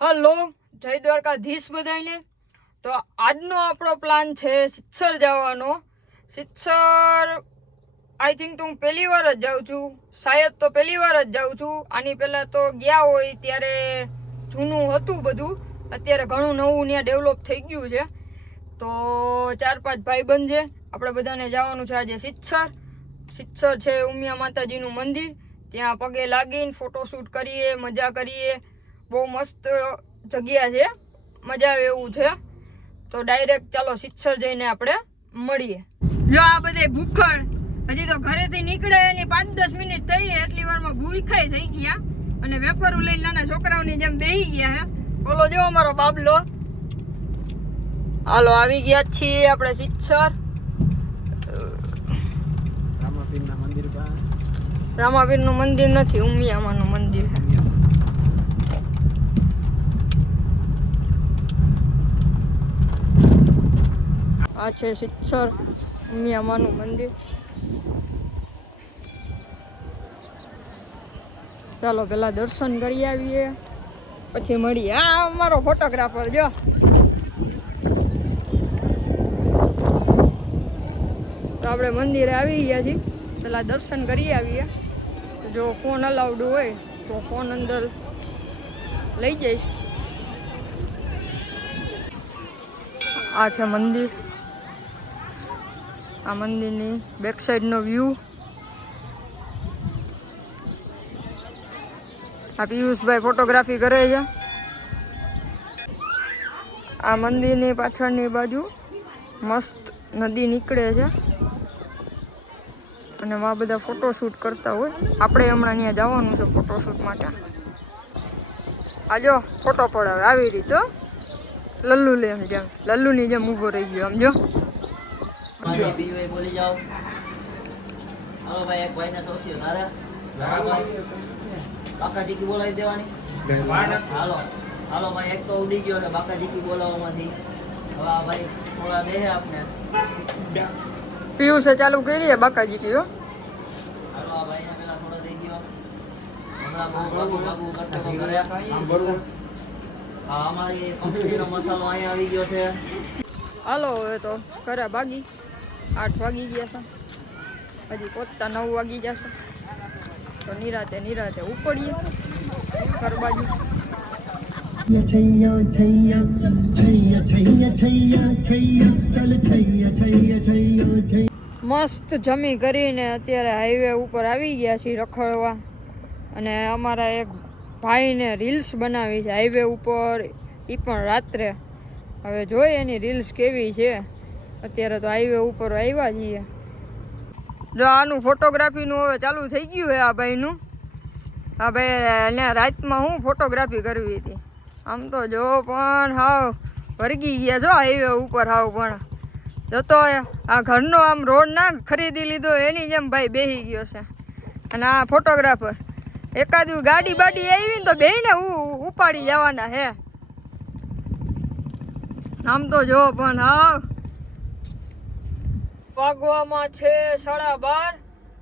Hello, જય દ્વારકાધીશ બધાને। તો આજનો આપણો પ્લાન છે સિત્સર જવાનો। સિત્સર આઈ થિંક તો હું પહેલી વાર જ જાઉં છું, શાયદ તો પહેલી વાર જ જાઉં છું। આની પહેલાં તો ગયા હોય ત્યારે જૂનું હતું બધું, અત્યારે ઘણું નવું ત્યાં ડેવલપ થઈ ગયું છે। તો 4-5 ભાઈબંધ છે, આપણે બધાને જવાનું છે આજે સિત્સર। સિત્સર છે ઉમિયા માતાજીનું મંદિર, ત્યાં પગે લાગીને ફોટોશૂટ કરીએ, મજા કરીએ। બહુ મસ્ત જગ્યા છે, મજા આવે એવું છે। તો ડાયરેક્ટ ચાલો સિત્સર જઈને આપણે મળીએ। જો આ બધે ભૂખડ હજી તો ઘરેથી નીકળે એની 5-10 મિનિટ થઈ, એટલી વારમાં ભૂખાઈ થઈ ગયા અને વેફરો લઈને નાના છોકરાઓની જેમ બેહી ગયા હે। બોલો જો અમારો બાબલો। હાલો આવી ગયા છીએ આપણે સિત્સર। રામાપીરનું મંદિર નથી, ઉમિયામાનું મંદિર છે। આ છે સિત્સર ઉમિયામાનું મંદિર। ચાલો પેલા દર્શન કરી આવીએ પછી મળીએ। આ અમારો ફોટોગ્રાફર જો। તો આપણે મંદિરે આવી ગયા છીએ, પેલા દર્શન કરી આવીએ। જો ફોન અલાઉડ હોય તો ફોન અંદર લઈ જઈશ। આ છે મંદિર, આ મંદિરની બેક સાઈડનો વ્યૂ। આ પિયુષભાઈ ફોટોગ્રાફી કરે છે। આ મંદિરની પાછળની બાજુ મસ્ત નદી નીકળે છે અને આ બધા ફોટોશૂટ કરતા હોય। આપણે હમણાં ત્યાં જવાનું છે ફોટોશૂટ માટે। આ જો ફોટો પડાવે આવી રીતે, લલ્લુ લે જેમ, લલ્લુની જેમ ઊભો રહી ગયો આમ જો। બોલી જાઓ હાલો ભાઈ, એક ભાઈને સોશિયલ મારે બાકાજીકી બોલાવી દેવાની। હાલો હાલો ભાઈ, એક તો ઉડી ગયો છે બાકાજીકી બોલાવવામાંથી। હવે આ ભાઈ થોડા દે આપને। પિયુષે ચાલુ કરી બાકાજીકી હો। હાલો આ ભાઈને પેલા થોડા દઈ ગયો, હમણાં બહુ ભાગુ કરતો કરે। હા, અમારી કંપનીનો મસાલો અહીંયા આવી ગયો છે। હાલો હવે તો ઘરે ભાગી, 8 વાગી ગયા છે, હજી પહોંચતા 9 વાગી જશે। તો નિરાતે ઉપડીએ ઘર બાજુ। મસ્ત જમી કરીને અત્યારે હાઈવે ઉપર આવી ગયા છીએ રખડવા। અને અમારા એક ભાઈને રીલ્સ બનાવી છે હાઈવે ઉપર, એ પણ રાત્રે। હવે જોઈએ એની રીલ્સ કેવી છે। અત્યારે તો હાઈવે ઉપર આવ્યા છીએ। જો આનું ફોટોગ્રાફીનું હવે ચાલુ થઈ ગયું છે આ ભાઈનું। આ ભાઈ એને રાતમાં હું ફોટોગ્રાફી કરવી હતી। આમ તો જો પણ હાવ વળગી ગયા છો હાઈવે ઉપર હાવ। પણ જતો આ ઘરનો આમ રોડ ના ખરીદી લીધો એની જેમ ભાઈ બેસી ગયો છે। અને આ ફોટોગ્રાફર એકાદું ગાડી બાડી આવી ને તો બેને ઉપાડી જવાના હે। આમ તો જો પણ હાવ વાગવામાં છે 12:30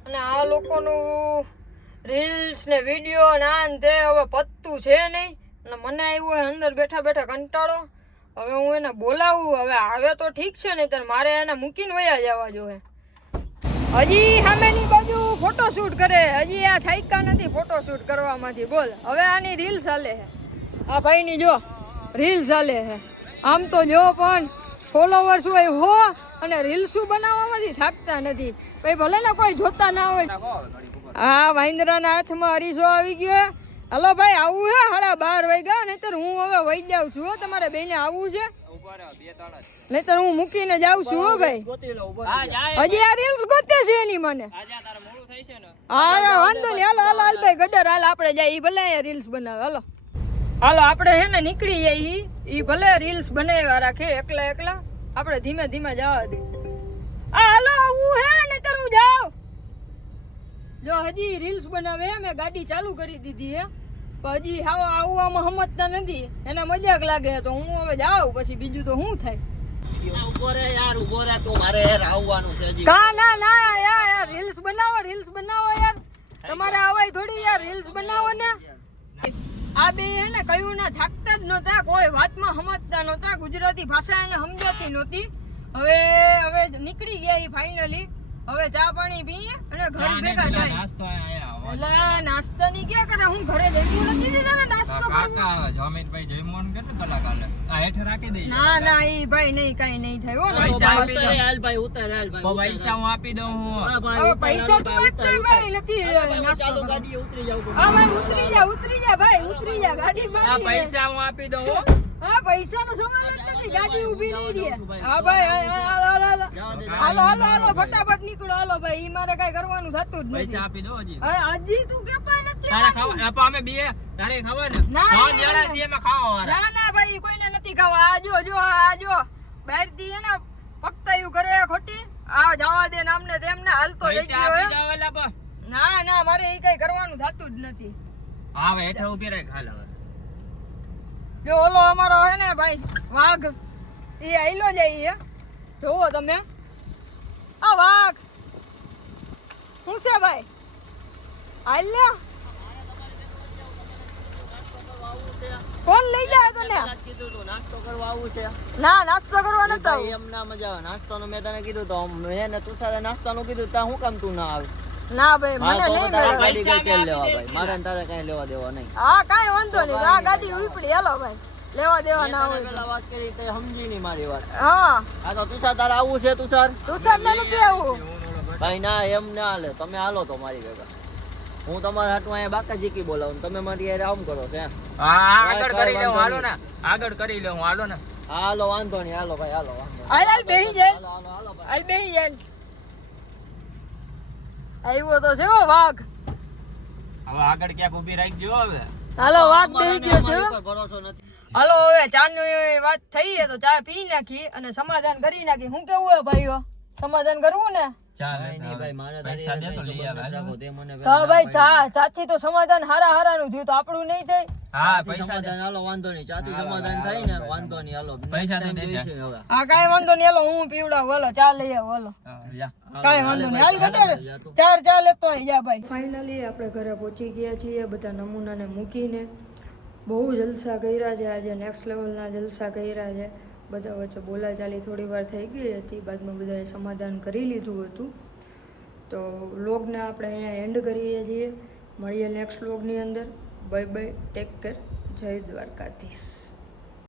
અને આ લોકોનું રીલ્સ ને વિડીયો ને આ ને તે હવે પત્તું છે નહીં। અને મને આવ્યું અંદર બેઠા બેઠા કંટાળો। હવે હું એને બોલાવું, હવે આવે તો ઠીક છે, નહીં તો મારે એને મૂકીને વયા જવા જોઈએ। હજી સામેની બાજુ ફોટોશૂટ કરે, હજી આ થાયકા નથી ફોટોશૂટ કરવામાંથી। બોલ હવે આની રીલ્સ હાલે છે, આ ભાઈની જો રીલ્સ હાલે છે। આમ તો જો પણ ફોલોવર્સ હોય હો અને રીલ્સું બનાવવામાંથી થાકતા નથી ભાઈ, ભલે ને કોઈ જોતા ના હોય। હા, વાંદરાના હાથમાં અરીસો આવી ગયો। હલો ભાઈ, આવું છે 12:30 વાગ્યા, નહીતર હું હવે વહી જાઉં છું। તમારે બેને આવવું છે નહીતર હું મૂકીને જાઉં છું હો ભાઈ। હજી આ રીલ્સ ગોતે છે એની મને। હા વાંધો નહીં, હાલો હાલ ભાઈ ગડર હાલ આપણે જાય, ભલે અહીંયા રીલ્સ બનાવે। હાલો હાલો આપણે છે ને નીકળી જાય, ઈ ભલે રીલ્સ બનાવ્યા રાખે એકલા, આપણે ધીમે ધીમે જવા દે। હાલો આવું હે નહીતર હું જાઉં। જો હજી રીલ્સ બનાવે, મેં ગાડી ચાલુ કરી દીધી હે, પણ હજી હાવ આવવામાં સમજતા નથી, એને મજાક લાગે તો હું હવે જાઉં, પછી બીજું તો શું થાય। ઉભો રે યાર, ઉભો રે, તું મારે યાર આવવાનું છે હજી। ના યાર રીલ્સ બનાવો યાર, તમારે આવાય થોડી યાર, રીલ્સ બનાવો ને। આ બે હે ને કયું ના થાકતા જ નહોતા, કોઈ વાતમાં સમજતા નહોતા, ગુજરાતી ભાષા એને સમજાતી નહોતી. હવે નીકળી ગયા ઈ ફાઇનલી. હવે ચા પાણી પીએ અને ઘર ભેગા થાય. નાસ્તો આયા અલા નાસ્તાની ક્યાં કરે, હું ઘરે ભેગું નથી દીધા ને નાસ્તો કરવો. કાકા જમીનભાઈ જમવાનું કેટલું કલાક હાલે આ હેઠ રાખી દે. ના ઈ ભાઈ નહીં, કઈ નહીં થયું હો. પૈસા નાસ્તો આપી દો. હાલ ભાઈ ઉતાર, હાલ ભાઈ પૈસા હું આપી દઉં હું. હવે પૈસા તો આપતા ભાઈ નથી નાસ્તો ચાલો કરવો. ગાડીએ ઉતરી જાવ. હા ભાઈ ઉતરી જા ભાઈ, ઉતરી જા. ગાડી આ બારી પૈસા હું આપી દઉં હું. હા પૈસાનો સવાલ જ નથી, ગાડી ઊભી નહીં રહે. હા ભાઈ હાલો ફટાફટ નીકળો. હાલો ભાઈ, ઈ મારે કઈ કરવાનું થતું જ પૈસા નથી. આપી દો હજી. હજી તું કે પણ નથી તારે ખાવા આપો અમે બે તારે ખબર ને ના, ત્રણ ના, જણા ના. છીએ એમાં ખાવા વાળા. ના ભાઈ કોઈને નથી ખાવા. આ જો બહાર થી હે ને પકતાયું કરે ખોટી. આ જવા દે નામને તેમને હાલતો રહી પૈસા ગયો આપી હે. દો એલા પર. ના મારે ઈ કઈ કરવાનું થતું જ નથી. હા હવે હેઠળ ઉભી રહે ખાલ હવે. જો ઓલો અમારો હે ને ભાઈ વાઘ, એ આઈલો જાય હે. જોવો તમે આ વાઘ શું છે ભાઈ, હાલ ને કોણ લઈ જાય તને? કીધું તું નાસ્તો કરવા આવું છે. ના નાસ્તો કરવા નતો ભાઈ એમ ના મજા આવે. નાસ્તાનું મેં તને કીધું તો હે ને તુષારે નાસ્તાનું કીધું તા હું કામ તું ના આવે? ના ભાઈ હા મને તો નહીં તારે મળે. ગાડી કઈ તેલ લેવા પૈસા ભાઈ, મારે ને તારે કઈ લેવા દેવા નહીં. હા કાંઈ વાંધો નહીં, આ ગાડી ઉપડી. હાલો ભાઈ, લેવા દેવા મેં ના તને હોય તો. પેલા વાત કરી તે સમજી નહીં મારી વાત. હા આ તો તુષાર તારે આવું છે તુષાર? તુષાર ને નથી આવું. ભાઈ ના એમ ના હાલે, તમે હાલો તો મારી ભેગા. હું તમારા હાટું અહીંયા બાકા જીકી બોલાવું, તમે મારી યાર આમ કરો છે. હા આગળ કરી લઉં હાલો ને. આગળ કરી લઉં હાલો ને. હાલો વાંધો નહીં, હાલો ભાઈ હાલો વાંધો નહીં. હાલ બેહી જાય, હાલો ભાઈ. હાલ બેહી જાય. આવ્યો તો છે હો વાઘ. હવે આગળ ક્યાંક ઊભી રાખજો હવે. હાલો વાઘ બેહી ગયો છે. મારી ઉપર ભરોસો નથી. હાલો હવે ચાની વાત થઈ છે તો ચા પી નાખી અને સમાધાન કરી નાખી. હું કેવું હે ભાઈઓ, સમાધાન કરવું ને? ચાલ નહીં, નહીં ભાઈ, મારે તારી પૈસા હારે દે તો કઈ લઈ આવે સંબંધ હાલો. રાખો, તે મને તો પહેલા ભાઈ ના પાડી. સાથી તો સમાધાન હારાનું થયું તો આપણું નહીં થાય. હા ચાથી પૈસા દે. સમાધાન હાલો વાંધો નહીં, ચાથી હાલો, સમાધાન હાલો, થાય ને હાલો. વાંધો નહીં હાલો. પૈસા Next દે, time દે. જઈશું હવે. હા કાંઈ વાંધો નહીં, હાલો હું પીવડાવું. હાલો ચા લઈ આવો. હાલો હા, જા. કાંઈ વાંધો નહીં, હાલ ગટર ચાર ચા લેતો આવી જા ભાઈ. ફાઇનલી આપણે ઘરે પહોંચી ગયા છીએ, બધા નમૂનાને મૂકીને. બહુ જલસા કર્યા છે આજે, નેક્સ્ટ લેવલના જલસા કર્યા છે. બધા વચ્ચે બોલાચાલી થોડી વાર થઈ ગઈ હતી, બાદમાં બધાએ સમાધાન કરી લીધું હતું. તો વ્લોગને આપણે અહીંયા એન્ડ કરીએ છીએ. મળીએ નેક્સ્ટ વ્લોગની અંદર. બાય બાય, ટેક કેર, જય દ્વારકાધીશ.